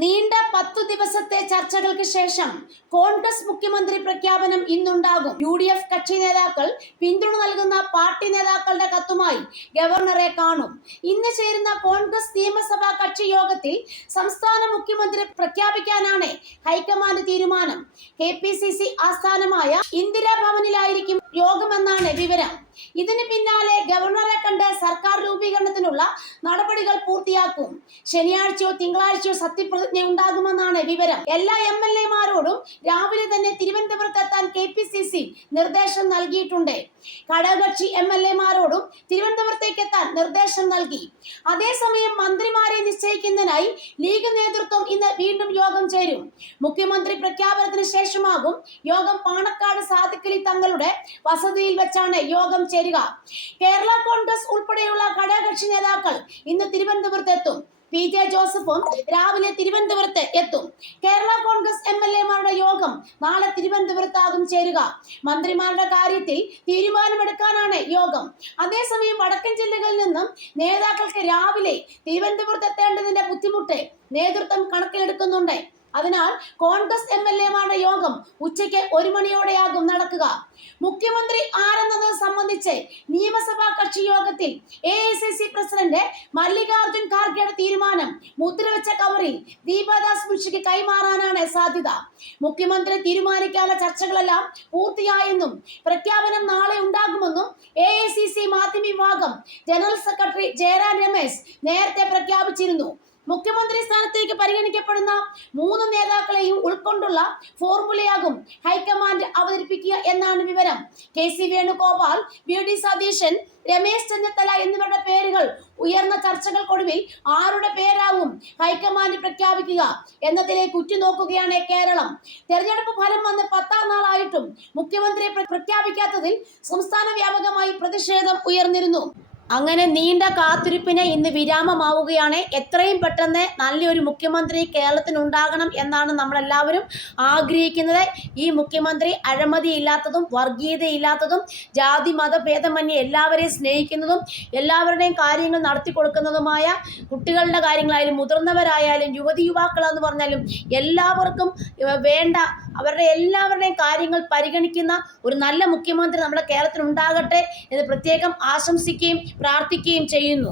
നീണ്ട 10 ദിവസത്തെ ചർച്ചകൾക്ക് ശേഷം കോൺഗ്രസ് മുഖ്യമന്ത്രി പ്രഖ്യാപനം ഇന്നുണ്ടാകും. UDF കക്ഷി നേതാക്കൾ പിന്തുണ നൽകുന്ന പാർട്ടി നേതാക്കളുടെ കത്തുമായി ഗവർണറെ കാണും. ഇന്ന് ചേരുന്ന കോൺഗ്രസ് നിയമസഭാ കക്ഷി യോഗത്തിൽ സംസ്ഥാന മുഖ്യമന്ത്രി പ്രഖ്യാപിക്കാനാണ് ഹൈക്കമാൻഡ് തീരുമാനം. KPCC ആസ്ഥാനമായ ഇന്ദിരാഭവനിലായിരിക്കും യോഗമെന്നാണ് വിവരം. ഇതിന് പിന്നാലെ ഗവർണറെ കണ്ട് സർക്കാർ രൂപീകരണത്തിനുള്ള നടപടികൾ പൂർത്തിയാക്കും. ശനിയാഴ്ചയോ തിങ്കളാഴ്ചയോ സത്യപ്രതിജ്ഞ ഉണ്ടാകുമെന്നാണ് വിവരം. എല്ലാ MLA മാരോടും രാവിലെ തന്നെ തിരുവനന്തപുരത്ത് എത്താൻ KPCC നിർദ്ദേശം നൽകിയിട്ടുണ്ട്. ഘടകകക്ഷി MLA മാരോടും തിരുവനന്തപുരത്തേക്ക് എത്താൻ നിർദ്ദേശം നൽകി. അതേസമയം മന്ത്രിമാരെ നിശ്ചയിക്കുന്നതിനായി ലീഗ് നേതൃത്വം ഇന്ന് വീണ്ടും യോഗം ചേരും. മുഖ്യമന്ത്രി പ്രഖ്യാപനത്തിന് ശേഷമാകും യോഗം. പാണക്കാട് സാദിഖലി തങ്ങളുടെ വസതിയിൽ വെച്ചാണ് യോഗം ചേരുക. കേരള കോൺഗ്രസ് ഉൾപ്പെടെയുള്ള ഘടകകക്ഷി നേതാക്കൾ ഇന്ന് തിരുവനന്തപുരത്ത് എത്തും. PJ ജോസഫും രാവിലെ തിരുവനന്തപുരത്ത് എത്തും. കേരള കോൺഗ്രസ് MLA മാരുടെ യോഗം നാളെ തിരുവനന്തപുരത്താകും ചേരുക. മന്ത്രിമാരുടെ കാര്യത്തിൽ തീരുമാനമെടുക്കാനാണ് യോഗം. അതേസമയം വടക്കൻ ജില്ലകളിൽ നിന്നും നേതാക്കൾക്ക് രാവിലെ തിരുവനന്തപുരത്ത് എത്തേണ്ടതിന്റെ ബുദ്ധിമുട്ട് നേതൃത്വം കണക്കിലെടുക്കുന്നുണ്ട്. അതിനാൽ കോൺഗ്രസ് MLA മാരുടെ യോഗം ഉച്ചയ്ക്ക് 1 മണിയോടെയാകും നടക്കുക. മുഖ്യമന്ത്രി ആരെന്നത് സംബന്ധിച്ച് നിയമസഭാ കക്ഷി യോഗത്തിൽ AICC പ്രസിഡന്റ് മല്ലികാർജുൻ ഖാർഗെയുടെ തീരുമാനം മുദ്രവെച്ച കവറിൽ ദീപദാസ് മുൻഷിക്ക് കൈമാറാനാണ് സാധ്യത. മുഖ്യമന്ത്രി തീരുമാനിക്കാനുള്ള ചർച്ചകളെല്ലാം പൂർത്തിയായെന്നും പ്രഖ്യാപനം നാളെ ഉണ്ടാകുമെന്നും AICC മാധ്യമ വിഭാഗം ജനറൽ സെക്രട്ടറി ജയറാം രമേശ് നേരത്തെ പ്രഖ്യാപിച്ചിരുന്നു. മുഖ്യമന്ത്രി സ്ഥാനത്തേക്ക് പരിഗണിക്കപ്പെടുന്ന 3 നേതാക്കളെയും ഉൾക്കൊണ്ടുള്ള ഫോർമുലയാകും ഹൈക്കമാൻഡ് അവതരിപ്പിക്കുക എന്നാണ് വിവരം. KC വേണുഗോപാൽ, VD സതീശൻ, രമേശ് ചെന്നിത്തല എന്നിവരുടെ പേരുകൾ ഉയർന്ന ചർച്ചകൾക്കൊടുവിൽ ആരുടെ പേരാവും ഹൈക്കമാൻഡ് പ്രഖ്യാപിക്കുക എന്നതിലേക്ക് ഉറ്റുനോക്കുകയാണ് കേരളം. തെരഞ്ഞെടുപ്പ് ഫലം വന്ന് 10-ാം നാളായിട്ടും മുഖ്യമന്ത്രിയെ പ്രഖ്യാപിക്കാത്തതിൽ സംസ്ഥാന വ്യാപകമായി പ്രതിഷേധം ഉയർന്നിരുന്നു. അങ്ങനെ നീണ്ട കാത്തിരിപ്പിന് ഇന്ന് വിരാമമാവുകയാണ്. എത്രയും പെട്ടെന്ന് നല്ലൊരു മുഖ്യമന്ത്രി കേരളത്തിന് ഉണ്ടാകണം എന്നാണ് നമ്മളെല്ലാവരും ആഗ്രഹിക്കുന്നത്. ഈ മുഖ്യമന്ത്രി അഴിമതിയില്ലാത്തതും വർഗീയതയില്ലാത്തതും ജാതി മതഭേദമന്യേ എല്ലാവരെയും സ്നേഹിക്കുന്നതും എല്ലാവരുടെയും കാര്യങ്ങൾ നടത്തി കൊടുക്കുന്നതുമായ, കുട്ടികളുടെ കാര്യങ്ങളായാലും മുതിർന്നവരായാലും യുവതിയുവാക്കളെന്ന് പറഞ്ഞാലും എല്ലാവർക്കും വേണ്ട അവരുടെ എല്ലാവരുടെയും കാര്യങ്ങൾ പരിഗണിക്കുന്ന ഒരു നല്ല മുഖ്യമന്ത്രി നമ്മുടെ കേരളത്തിൽ ഉണ്ടാകട്ടെ എന്ന് പ്രത്യേകം ആശംസിക്കുകയും പ്രാർത്ഥിക്കുകയും ചെയ്യുന്നു.